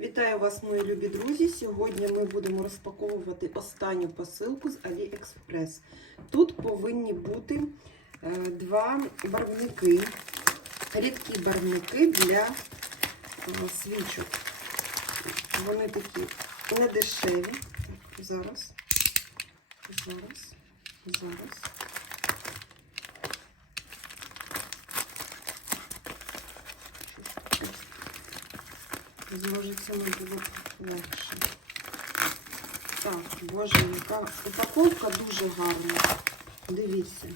Вітаю вас, мої любі друзі. Сьогодні ми будемо розпаковувати останню посилку з AliExpress. Тут повинні бути е, два барвники, рідкі барвники для е, свічок. Вони такі недешеві. Зараз, зараз, зараз. Зложиться не було легше. Так, боже, яка упаковка дуже гарна. Дивіться.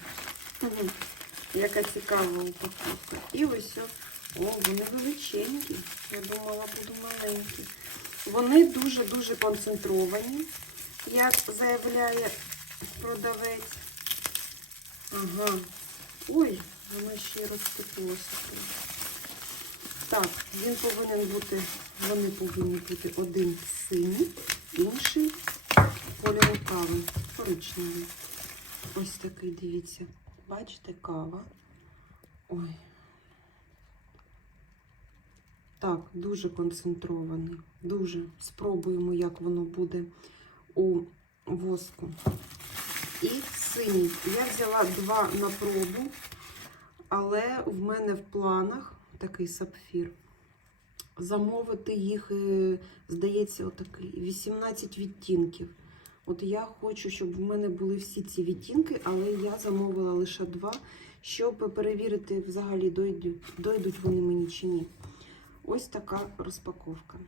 Яка цікава упаковка. І ось, о, вони величенькі. Я думала, буду маленькі. Вони дуже-дуже концентровані, як заявляє продавець. Ага. Ой, воно ще й розтеклося. Так, він повинен бути, вони повинні бути один синій, інший кольору кави, коричневий. Ось такий, дивіться. Бачите, кава. Ой. Так, дуже концентрований. Дуже. Спробуємо, як воно буде у воску. І синій. Я взяла два на пробу, але в мене в планах такий сапфір. Замовити їх, е, здається, отакий 18 відтінків. От я хочу, щоб в мене були всі ці відтінки, але я замовила лише два, щоб перевірити, взагалі дойдуть, дойдуть вони мені чи ні. Ось така розпаковка.